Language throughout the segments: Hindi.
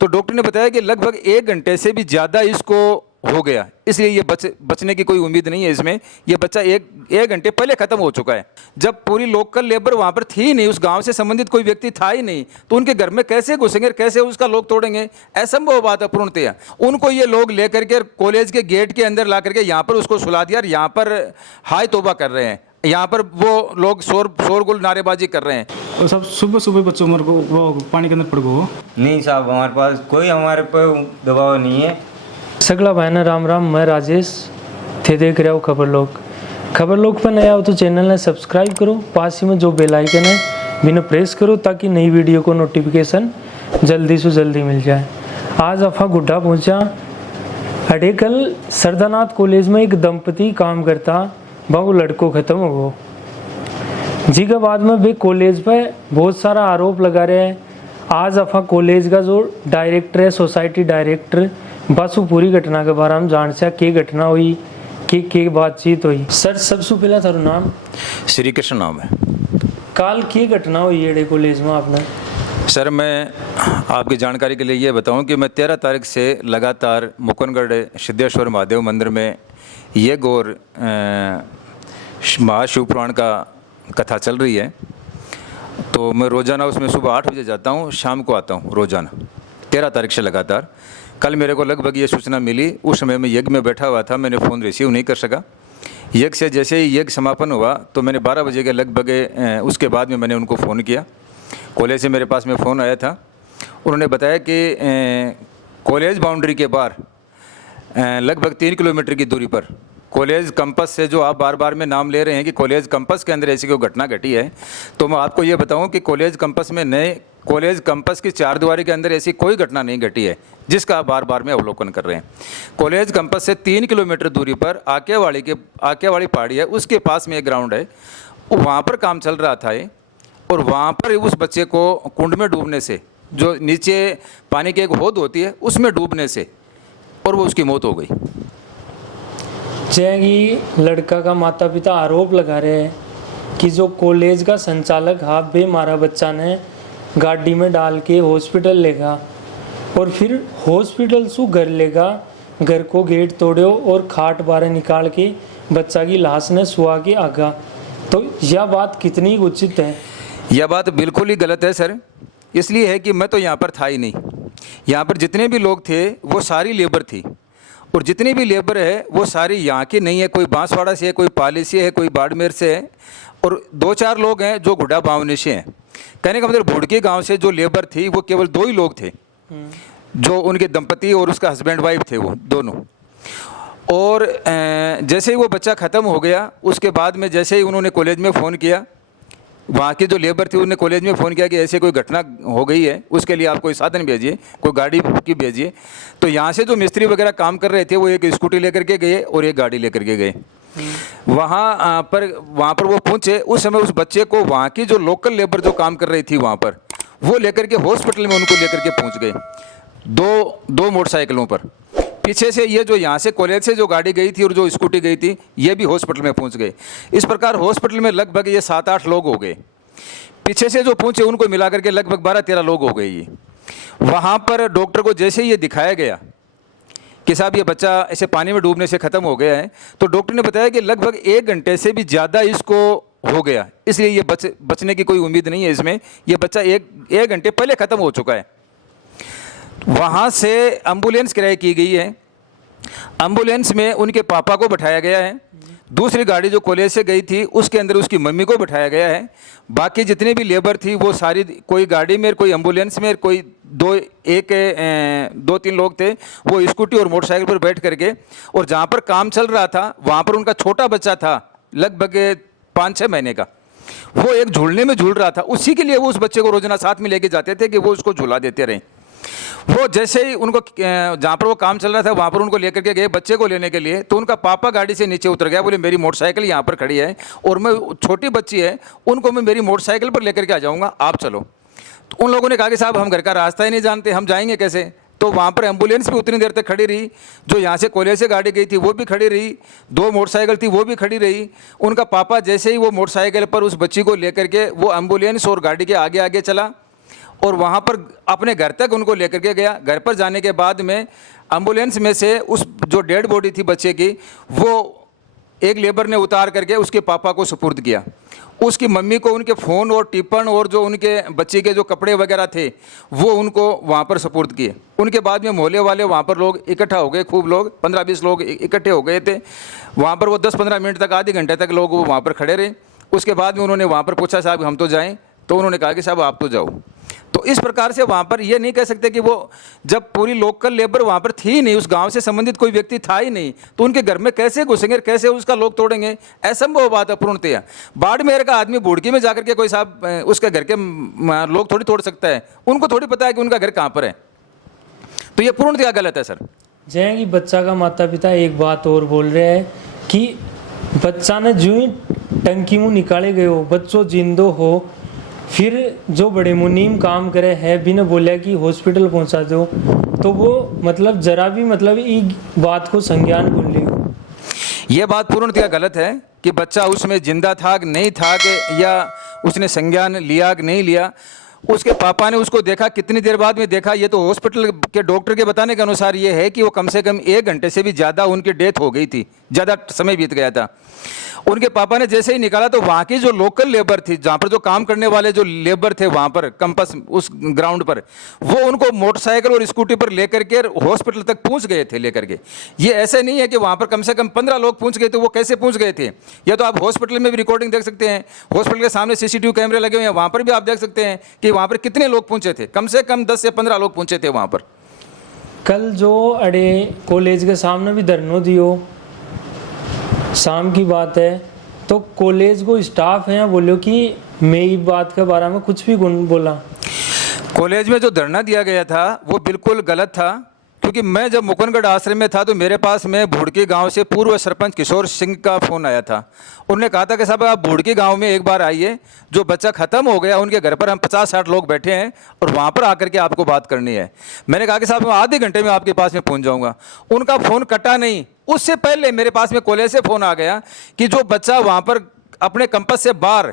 तो डॉक्टर ने बताया कि लगभग 1 घंटे से भी ज़्यादा इसको हो गया, इसलिए ये बचने की कोई उम्मीद नहीं है इसमें। ये बच्चा एक घंटे पहले ख़त्म हो चुका है। जब पूरी लोकल लेबर वहाँ पर थी नहीं, उस गांव से संबंधित कोई व्यक्ति था ही नहीं, तो उनके घर में कैसे घुसेंगे, कैसे उसका लोग तोड़ेंगे? असंभव बात है पूर्णतया। उनको ये लोग लेकर के कॉलेज के गेट के अंदर ला करके यहाँ पर उसको सुला दिया और यहाँ पर हाय तौबा कर रहे हैं। यहाँ पर वो लोग शोरगुल नारेबाजी कर रहे हैं। और सब सुबह सुबह बच्चों मेरे को वो पानी के अंदर पड़ गए। नहीं साहब, हमारे पास कोई हमारे पर दबाव नहीं है। सगला बहना राम राम, मैं राजेश थे देख रहे हो खबर लोग पर नया हो तो चैनल ने सब्सक्राइब करो, पास ही में जो बेल आइकन है बिना प्रेस करो ताकि नई वीडियो को नोटिफिकेशन जल्दी से जल्दी मिल जाए। आज अफा गुड्डा पहुंचा अडेकल सरदानाथ कॉलेज में। एक दंपति काम करता, वो लड़को ख़त्म हो गो जी के बाद में वे कॉलेज पे बहुत सारा आरोप लगा रहे हैं। आज अफा कॉलेज का जो डायरेक्टर है, सोसाइटी डायरेक्टर, बस वो पूरी घटना के बारे में जान से के घटना हुई के बातचीत हुई। सर सबसे पहला थारो नाम? श्री कृष्ण नाम है। काल की घटना हुई एडे कॉलेज में आपने? सर मैं आपकी जानकारी के लिए ये बताऊं कि मैं 13 तारीख से लगातार मुकुंदगढ़ सिद्धेश्वर महादेव मंदिर में ये गौर महाशिव पुराण का कथा चल रही है। तो मैं रोज़ाना उसमें सुबह 8 बजे जाता हूँ, शाम को आता हूँ रोज़ाना 13 तारीख से लगातार। कल मेरे को लगभग ये सूचना मिली, उस समय मैं यज्ञ में बैठा हुआ था, मैंने फ़ोन रिसीव नहीं कर सका। यज्ञ से जैसे ही यज्ञ समापन हुआ तो मैंने 12 बजे के लगभग उसके बाद में मैंने उनको फ़ोन किया। कॉलेज से मेरे पास में फ़ोन आया था, उन्होंने बताया कि कॉलेज बाउंड्री के बाहर लगभग 3 किलोमीटर की दूरी पर कॉलेज कैंपस से, जो आप बार बार में नाम ले रहे हैं कि कॉलेज कैंपस के अंदर ऐसी कोई घटना घटी है, तो मैं आपको ये बताऊं कि कॉलेज कैंपस में नए कॉलेज कैंपस की 4 दीवारी के अंदर ऐसी कोई घटना नहीं घटी है जिसका आप बार बार में अवलोकन कर रहे हैं। कॉलेज कैंपस से 3 किलोमीटर दूरी पर आकेवाड़ी पहाड़ी है, उसके पास में एक ग्राउंड है, वहाँ पर काम चल रहा था ये। और वहाँ पर उस बच्चे को कुंड में डूबने से, जो नीचे पानी की एक होद होती है उसमें डूबने से, और वो उसकी मौत हो गई। जैगी लड़का का माता पिता आरोप लगा रहे हैं कि जो कॉलेज का संचालक हाथ बे मारा बच्चा ने गाड़ी में डाल के हॉस्पिटल लेगा और फिर हॉस्पिटल से घर लेगा, घर को गेट तोड़ो और खाट बाहर निकाल के बच्चा की लाश ने सुहा के आगा। तो यह बात कितनी उचित है? यह बात बिल्कुल ही गलत है सर। इसलिए है कि मैं तो यहाँ पर था ही नहीं। यहाँ पर जितने भी लोग थे वो सारी लेबर थी, और जितनी भी लेबर है वो सारी यहाँ की नहीं है। कोई बांसवाड़ा से है, कोई पाली से है, कोई बाड़मेर से है, और 2-4 लोग हैं जो गुड्डा बावनी से हैं। कहने का मतलब भुड़की गांव से जो लेबर थी वो केवल 2 ही लोग थे, जो उनके दंपति और उसका हस्बैंड वाइफ थे, वो दोनों। और जैसे ही वो बच्चा ख़त्म हो गया, उसके बाद में जैसे ही उन्होंने कॉलेज में फ़ोन किया, वहाँ की जो लेबर थी उन्होंने कॉलेज में फ़ोन किया कि ऐसे कोई घटना हो गई है, उसके लिए आप कोई साधन भेजिए, कोई गाड़ी की भेजिए। तो यहाँ से जो मिस्त्री वगैरह काम कर रहे थे वो एक स्कूटी लेकर के गए और एक गाड़ी लेकर के गए। वहाँ पर वो पहुँचे, उस समय उस बच्चे को वहाँ की जो लोकल लेबर जो काम कर रही थी वहाँ पर, वो लेकर के हॉस्पिटल में उनको लेकर के पहुँच गए, दो मोटरसाइकिलों पर। पीछे से ये जो यहाँ से कॉलेज से जो गाड़ी गई थी और जो स्कूटी गई थी, ये भी हॉस्पिटल में पहुँच गए। इस प्रकार हॉस्पिटल में लगभग ये 7-8 लोग हो गए। पीछे से जो पहुँचे उनको मिला करके लगभग 12-13 लोग हो गए ये। वहाँ पर डॉक्टर को जैसे ये दिखाया गया कि साहब ये बच्चा ऐसे पानी में डूबने से ख़त्म हो गया है, तो डॉक्टर ने बताया कि लगभग 1 घंटे से भी ज़्यादा इसको हो गया, इसलिए ये बचने की कोई उम्मीद नहीं है इसमें। ये बच्चा एक घंटे पहले ख़त्म हो चुका है। वहाँ से एम्बुलेंस किराए की गई है, एम्बुलेंस में उनके पापा को बैठाया गया है। दूसरी गाड़ी जो कॉलेज से गई थी उसके अंदर उसकी मम्मी को बैठाया गया है। बाकी जितनी भी लेबर थी वो सारी, कोई गाड़ी में, कोई एम्बुलेंस में, कोई 2-3 लोग थे वो स्कूटी और मोटरसाइकिल पर बैठ करके, और जहाँ पर काम चल रहा था वहाँ पर उनका छोटा बच्चा था लगभग 5-6 महीने का, वो एक झूलने में झूल रहा था। उसी के लिए वो उस बच्चे को रोजाना साथ में लेके जाते थे कि वो उसको झूला देते रहे। वो जैसे ही उनको जहाँ पर वो काम चल रहा था वहाँ पर उनको लेकर के गए बच्चे को लेने के लिए, तो उनका पापा गाड़ी से नीचे उतर गया, बोले मेरी मोटरसाइकिल यहाँ पर खड़ी है और मैं छोटी बच्ची है, उनको मैं मेरी मोटरसाइकिल पर लेकर के आ जाऊँगा, आप चलो। तो उन लोगों ने कहा कि साहब हम घर का रास्ता ही नहीं जानते, हम जाएंगे कैसे? तो वहाँ पर एम्बुलेंस भी उतनी देर तक खड़ी रही, जो यहाँ से कॉलेज से गाड़ी गई थी वो भी खड़ी रही, 2 मोटरसाइकिल थी वो भी खड़ी रही। उनका पापा जैसे ही वो मोटरसाइकिल पर उस बच्ची को लेकर के वो एम्बुलेंस और गाड़ी के आगे आगे चला, और वहाँ पर अपने घर तक उनको लेकर के गया। घर पर जाने के बाद में एम्बुलेंस में से उस जो डेड बॉडी थी बच्चे की, वो एक लेबर ने उतार करके उसके पापा को सुपुर्द किया। उसकी मम्मी को उनके फ़ोन और टिफ़िन और जो उनके बच्चे के जो कपड़े वगैरह थे वो उनको वहाँ पर सुपुर्द किए। उनके बाद में मोहल्ले वाले वहाँ पर लोग इकट्ठा हो गए, खूब लोग 15-20 लोग इकट्ठे हो गए थे वहाँ पर। वो 10-15 मिनट तक, आधे घंटे तक लोग वहाँ पर खड़े रहे। उसके बाद में उन्होंने वहाँ पर पूछा, साहब हम तो जाएँ? तो उन्होंने कहा कि साहब आप तो जाओ। तो इस प्रकार से वहाँ पर ये नहीं कह सकते कि वो, जब पूरी लोकल लेबर वहाँ पर थी ही नहीं, उस गांव से संबंधित कोई व्यक्ति था ही नहीं, तो उनके घर में कैसे घुसेंगे, कैसे उसका लोग तोड़ेंगे? असंभव बात है पूर्णतया। बाड़मेर का आदमी बुड़की में जाकर के कोई साहब उसके घर के लोग थोड़ी तोड़ सकता है, उनको थोड़ी पता है कि उनका घर कहाँ पर है। तो ये पूर्णतया गलत है सर। जय कि बच्चा का माता पिता एक बात और बोल रहे हैं कि बच्चा ने जो ही टंकी मुँह निकाले गए हो, बच्चों जिंदो हो, फिर जो बड़े मुनीम काम करे है बिना बोलिया कि हॉस्पिटल पहुंचा दो, तो वो मतलब जरा भी मतलब एक बात को संज्ञान भूल ली। ये बात पूर्णतया गलत है कि बच्चा उसमें जिंदा था कि नहीं था, कि या उसने संज्ञान लिया कि नहीं लिया। उसके पापा ने उसको देखा, कितनी देर बाद में देखा, ये तो हॉस्पिटल के डॉक्टर के बताने के अनुसार ये है कि वो कम से कम 1 घंटे से भी ज़्यादा उनकी डेथ हो गई थी, ज़्यादा समय बीत गया था। उनके पापा ने जैसे ही निकाला तो वहाँ की जो लोकल लेबर थी, जहाँ पर जो काम करने वाले जो लेबर थे वहाँ पर कैंपस उस ग्राउंड पर, वो उनको मोटरसाइकिल और स्कूटी पर लेकर के हॉस्पिटल तक पहुँच गए थे लेकर के। ये ऐसे नहीं है कि वहाँ पर कम से कम 15 लोग पहुँच गए थे। वो कैसे पहुँच गए थे, या तो आप हॉस्पिटल में भी रिकॉर्डिंग देख सकते हैं, हॉस्पिटल के सामने CCTV कैमरे लगे हुए हैं, वहाँ पर भी आप देख सकते हैं कि वहाँ पर कितने लोग पहुँचे थे। कम से कम 10 से 15 लोग पहुँचे थे वहाँ पर। कल जो अड़े कॉलेज के सामने भी धरना दियो, शाम की बात है, तो कॉलेज को स्टाफ है बोलो कि मैं इस बात के बारे में कुछ भी बोला। कॉलेज में जो धरना दिया गया था वो बिल्कुल गलत था, क्योंकि मैं जब मुकुंदगढ़ आश्रम में था तो मेरे पास में भुड़की गांव से पूर्व सरपंच किशोर सिंह का फ़ोन आया था। उन्होंने कहा था कि साहब आप भुड़की गांव में एक बार आइए, जो बच्चा ख़त्म हो गया उनके घर पर हम 50-60 लोग बैठे हैं और वहाँ पर आकर के आपको बात करनी है। मैंने कहा कि साहब मैं आधे घंटे में आपके पास में पहुँच जाऊँगा। उनका फ़ोन कटा नहीं, उससे पहले मेरे पास में कॉलेज से फ़ोन आ गया कि जो बच्चा वहाँ पर अपने कैंपस से बाहर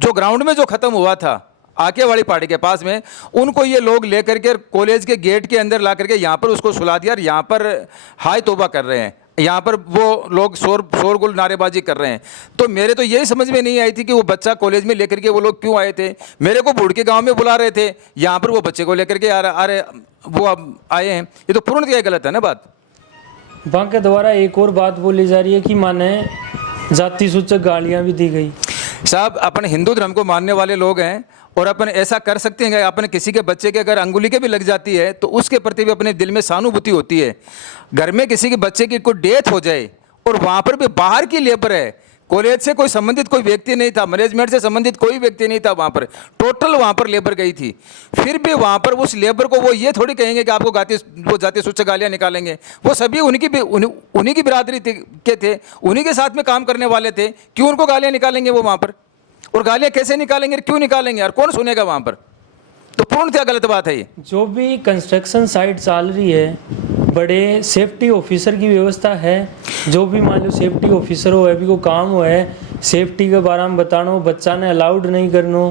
जो ग्राउंड में जो ख़त्म हुआ था आके वाली पहाड़ी के पास में, उनको ये लोग लेकर के कॉलेज के गेट के अंदर ला करके यहाँ पर उसको सुला दिया और यहाँ पर हाय तौबा कर रहे हैं। यहाँ पर वो लोग शोरगुल नारेबाजी कर रहे हैं। तो मेरे तो यही समझ में नहीं आई थी कि वो बच्चा कॉलेज में लेकर के वो लोग क्यों आए थे। मेरे को भुड़की गांव में बुला रहे थे, यहाँ पर वो बच्चे को लेकर के आ रहे वो अब आए हैं। ये तो पूर्णतया गलत है ना बात। वहाँ के द्वारा एक और बात बोली जा रही है कि माने जाति सूचक गालियाँ भी दी गई। साहब अपन हिंदू धर्म को मानने वाले लोग हैं और अपन ऐसा कर सकते हैं। अपन किसी के बच्चे के अगर अंगुली के भी लग जाती है तो उसके प्रति भी अपने दिल में सहानुभूति होती है। घर में किसी के बच्चे की कोई डेथ हो जाए और वहाँ पर भी बाहर की लेबर है, कॉलेज से कोई संबंधित कोई व्यक्ति नहीं था, मैनेजमेंट से संबंधित कोई व्यक्ति नहीं था, वहाँ पर टोटल वहाँ पर लेबर गई थी। फिर भी वहाँ पर उस लेबर को वो ये थोड़ी कहेंगे कि आपको जाति सूचक गालियाँ निकालेंगे। वो सभी उन्हीं की बिरादरी के थे, उन्हीं के साथ में काम करने वाले थे। क्यों उनको गालियाँ निकालेंगे वो वहाँ पर? और गालियाँ कैसे निकालेंगे, क्यों निकालेंगे और कौन सुनेगा वहाँ पर? तो पूर्णतया गलत बात है ये। जो भी कंस्ट्रक्शन साइट चल रही है, बड़े सेफ्टी ऑफिसर की व्यवस्था है। जो भी मान लो सेफ्टी ऑफिसर हो, अभी को काम हो है सेफ्टी के बारे में बताना, बच्चा ने अलाउड नहीं करना।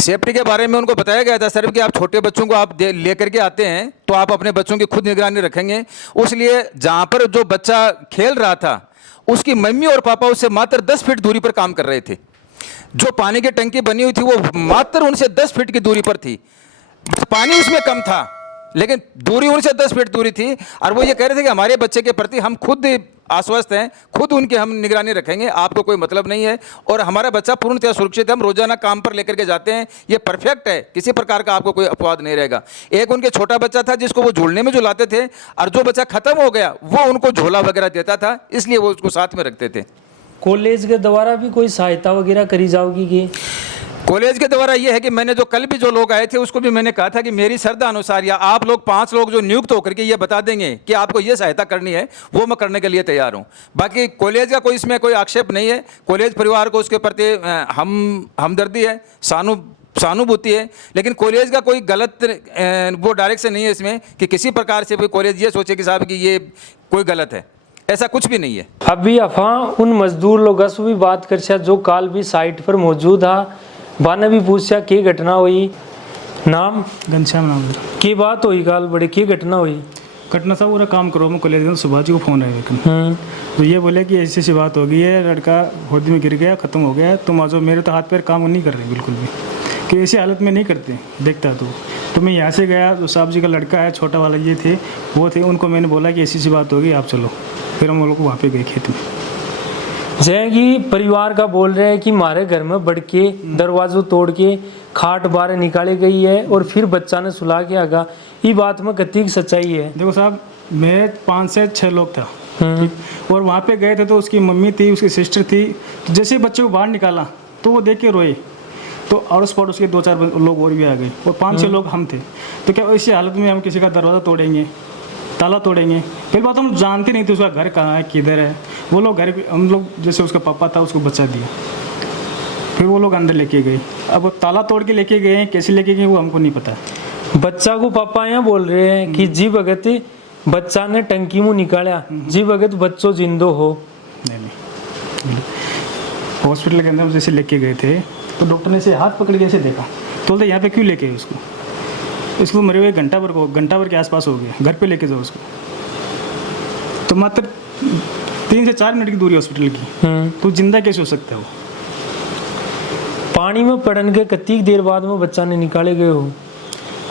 सेफ्टी के बारे में उनको बताया गया था सर कि आप छोटे बच्चों को आप लेकर के आते हैं तो आप अपने बच्चों की खुद निगरानी रखेंगे। उसलिए जहाँ पर जो बच्चा खेल रहा था उसकी मम्मी और पापा उससे मात्र 10 फीट दूरी पर काम कर रहे थे। जो पानी की टंकी बनी हुई थी वो मात्र उनसे 10 फीट की दूरी पर थी। पानी उसमें कम था लेकिन दूरी उनसे 10 फीट दूरी थी। और वो ये कह रहे थे कि हमारे बच्चे के प्रति हम खुद आश्वस्त हैं, खुद उनकी हम निगरानी रखेंगे, आपको कोई मतलब नहीं है और हमारा बच्चा पूर्णतः सुरक्षित है। हम रोजाना काम पर लेकर के जाते हैं, ये परफेक्ट है, किसी प्रकार का आपको कोई अपवाद नहीं रहेगा। एक उनके छोटा बच्चा था जिसको वो झूलने में झुलाते थे और जो बच्चा खत्म हो गया वो उनको झोला वगैरह देता था, इसलिए वो उसको साथ में रखते थे। कॉलेज के द्वारा भी कोई सहायता वगैरह करी जाओगी कि? कॉलेज के द्वारा ये है कि मैंने जो कल भी जो लोग आए थे उसको भी मैंने कहा था कि मेरी श्रद्धा अनुसार या आप लोग 5 लोग जो नियुक्त होकर के ये बता देंगे कि आपको ये सहायता करनी है, वो मैं करने के लिए तैयार हूँ। बाकी कॉलेज का कोई इसमें कोई आक्षेप नहीं है। कॉलेज परिवार को उसके प्रति हमदर्दी है, सहानुभूति है, लेकिन कॉलेज का कोई गलत वो डायरेक्शन नहीं है इसमें कि किसी प्रकार से कोई कॉलेज ये सोचे कि साहब कि ये कोई गलत है, ऐसा कुछ भी नहीं है। अभी अफवाह उन मजदूर लोगों से भी बात कर जो काल भी साइट पर मौजूद था, बाने भी पूछा क्या घटना हुई। नाम घनश्याम नाम है। की बात हुई काल बड़े की घटना हुई? घटना साहब पूरा काम करो मैं कॉलेज में सुभाष जी को फ़ोन आया लेकिन तो ये बोले कि ऐसी ऐसी बात हो गई है, लड़का गोदी में गिर गया, ख़त्म हो गया, तुम आ जाओ। मेरे तो हाथ पैर काम नहीं कर रहे बिल्कुल भी, कि ऐसी हालत में नहीं करते देखता तो मैं यहाँ से गया। तो साहब जी का लड़का है छोटा वाला ये थे, वो थे, उनको मैंने बोला कि ऐसी ऐसी बात होगी, आप चलो। फिर हम लोग वहाँ पे गए खेत में। जय कि परिवार का बोल रहे हैं कि हमारे घर में बढ़ के दरवाजों तोड़ के खाट बाहर निकाली गई है और फिर बच्चा ने सुला के आगा। ये बात में कतई सच्चाई है? देखो साहब, मैं 5 से 6 लोग था और वहाँ पे गए थे तो उसकी मम्मी थी, उसकी सिस्टर थी। तो जैसे ही बच्चे को बाहर निकाला तो वो देख के रोए, तो अड़ोस पड़ोस के 2-4 लोग और भी आ गए और 5-6 लोग हम थे। तो क्या इसी हालत में हम किसी का दरवाज़ा तोड़ेंगे, ताला तोड़ेंगे? पहली बात हम जानते नहीं थे उसका घर कहाँ है, किधर है। वो लोग घर, हम लोग जैसे उसका पापा था उसको बचा दिया, फिर वो लोग अंदर लेके गए। अब वो ताला तोड़ के लेके गए, कैसे लेके गए वो हमको नहीं पता। बच्चा को पापा यहाँ बोल रहे हैं कि जी भगत बच्चा ने टंकी मुँह निकाला, जी भगत बच्चों जिंदो हो। नहीं, हॉस्पिटल के अंदर जैसे लेके गए थे तो डॉक्टर ने इसे हाथ पकड़ के ऐसे देखा, तो बोलते यहाँ पे क्यों लेके गए उसको? इसको मरे हुए घंटा भर के आसपास हो गया, घर पे लेके जाओ उसको। तो मात्र 3 से 4 मिनट की दूरी हॉस्पिटल की, तो जिंदा कैसे हो सकता है वो? पानी में पड़न के कत्ती देर बाद में बच्चा ने निकाले गए हो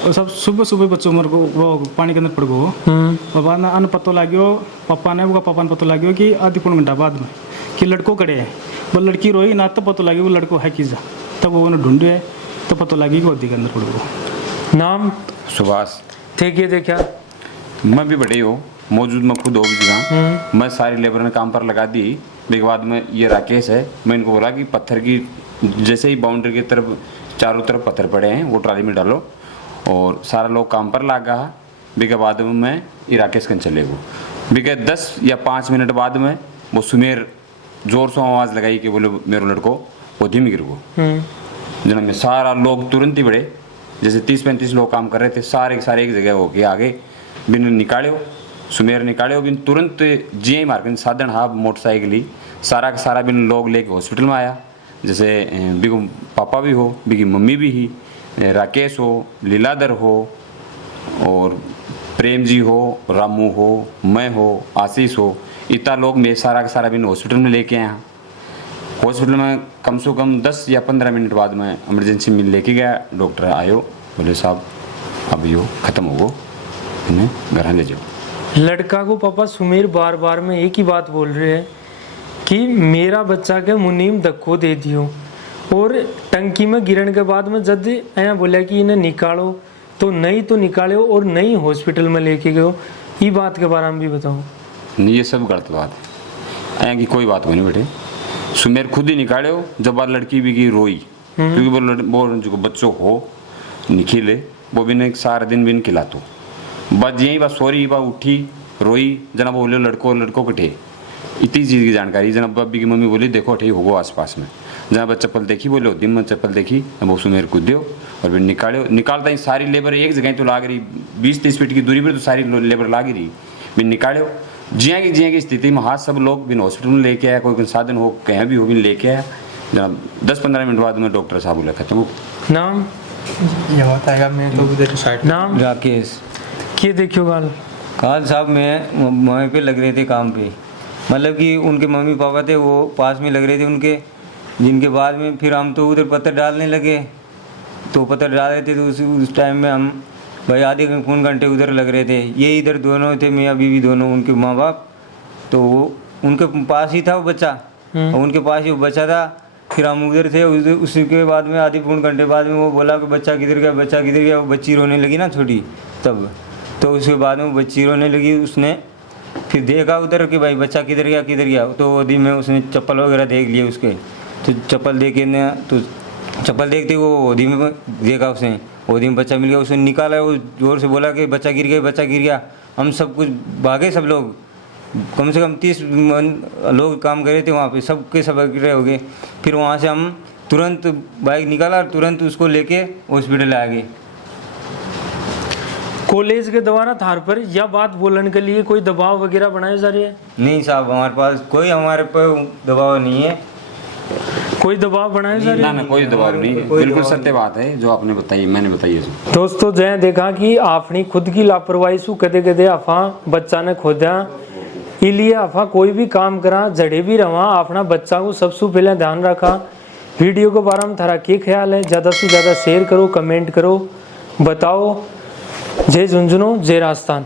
और सब सुबह बच्चों मर को वो पानी के अंदर पड़ गो और बाद में अन्न पतो लाग्यो, पापा ने पतो लाग्यो कि आधी पौन घंटा बाद में कि लड़को कड़े है। वो लड़की रोई ना, तो पतो लगे वो लड़को है किसा, तब वो उन्हें ढूंढे है तो पतो लगी कि गोदी के अंदर पड़ गो। नाम सुभाष थे के देखा? मैं भी बड़े हो मौजूद में खुद हो भी जगह। मैं सारी लेबर ने काम पर लगा दी। उसके बाद में ये राकेश है, मैं इनको बोला कि पत्थर की जैसे ही बाउंड्री की तरफ चारों तरफ पत्थर पड़े हैं वो ट्राली में डालो, और सारा लोग काम पर लगा। बिके बाद में मैं ये राकेश कन चले गो। बिके 10 या 5 मिनट बाद में वो सुमेर जोर से आवाज़ लगाई कि बोले मेरे लड़को गोदी में गिर गो। जना में सारा लोग तुरंत ही बड़े, जैसे 30-35 लोग काम कर रहे थे, सारे एक जगह हो गए आगे। बिन निकाले सुमेर निकाले बिन तुरंत जी मार के साधन हाँ मोटरसाइकिल ही सारा का सारा बिन लोग लेके हॉस्पिटल में आया। जैसे बिगो पापा भी हो, बिगी मम्मी भी ही, राकेश हो, लीलाधर हो, और प्रेम जी हो, रामू हो, मैं हो, आशीष हो, इतना लोग मैं सारा का सारा बिन हॉस्पिटल में लेके आया। हॉस्पिटल में कम से कम 10 या 15 मिनट बाद में इमरजेंसी में लेके गया। डॉक्टर आयो, बोले साहब अब यो ख़त्म हो गो, इन्हें घर ले जाओ। लड़का को पापा सुमेर बार बार में एक ही बात बोल रहे हैं कि मेरा बच्चा के मुनीम धक्को दे दियो, और टंकी में गिरने के बाद में जब यहाँ बोला कि इन्हें निकालो तो नहीं तो निकालो और नहीं हॉस्पिटल में लेके गए। ये बात के बारे में भी बताओ। नहीं, ये सब गलत बात है, ऐ की कोई बात नहीं बेटे। सुमेर खुद ही निकाले हो। जब बार लड़की भी की रोई, क्योंकि वो जो बच्चों को निखिले वो भी ने सारा दिन भी नहीं खिलातो, बस यही बात सॉरी बात उठी रोई, जना बोले लड़को कटे। इतनी चीज़ की जानकारी जना बब्बी की मम्मी बोली देखो ठीक होगो आसपास में। जहाँ बस चप्पल देखी बोले दिन में चप्पल देखी, अब वो सुमेर कूद दियो और फिर निकालता ही सारी लेबर एक जगह तो लाग रही, 20-30 फीट की दूरी पर तो सारी लेबर लाग रही। बिन निकालो जिया की स्थिति में हाथ सब लोग बिन हॉस्पिटल में लेके आया, कोई साधन हो कहीं भी हो बिन लेके आया। जनाब 10-15 मिनट बाद में डॉक्टर साहब बोला खत्म हो। नाम नाम राकेश। के देखियो गाल काल साहब मैं वहीं पे लग रहे थे काम पे, मतलब कि उनके मम्मी पापा थे वो पास में लग रहे थे उनके, जिनके बाद में फिर हम तो उधर पत्थर डालने लगे। तो पत्थर डाल रहे थे तो उस टाइम में हम भाई आधे पौन घंटे उधर लग रहे थे। ये इधर दोनों थे, मियाँ बीवी दोनों, उनके माँ बाप, तो उनके पास ही था वो बच्चा, और उनके पास ही वो बच्चा था। फिर हम उधर थे, उसके बाद में आधे पौन घंटे बाद में वो बोला कि बच्चा किधर गया। वो बच्ची रोने लगी ना छोटी तब, तो उसके बाद में वो बच्ची रोने लगी। उसने फिर देखा उधर कि भाई बच्चा किधर गया। तो गोदी में उसने चप्पल वगैरह देख लिए उसके, तो चप्पल देखे न तो चप्पल देखते वो गोदी में देखा, उसने गोदी में बच्चा मिल गया। उसने निकाला, वो जोर से बोला कि बच्चा गिर गया। हम सब कुछ भागे, सब लोग कम से कम 30 लोग काम कर रहे थे वहाँ पे, सबके सब इकट्ठे हो गए। फिर वहाँ से हम तुरंत बाइक निकाला, तुरंत उसको लेके हॉस्पिटल आ गए। कॉलेज के द्वारा थार पर यह बात बोलने के लिए कोई दबाव वगैरह बनाया जा रहा है? नहीं साहब, हमारे पास कोई हमारे पर दबाव नहीं है। कोई दबाव बनाए सर? ना कोई दबाव नहीं है, बिल्कुल सत्य बात है जो आपने बताई, मैंने बताई है। दोस्तों जय देखा कि आपनी खुद की लापरवाही सु कदे कदे अफा बच्चा ने खोदा, इसलिए अफा कोई भी काम करा जड़े भी रहा अपना बच्चा को सबसे पहले ध्यान रखा। वीडियो के बारे में थारा क्या ख्याल है, ज़्यादा से ज़्यादा शेयर करो, कमेंट करो, बताओ। जय झुंझुनू, जय राजस्थान।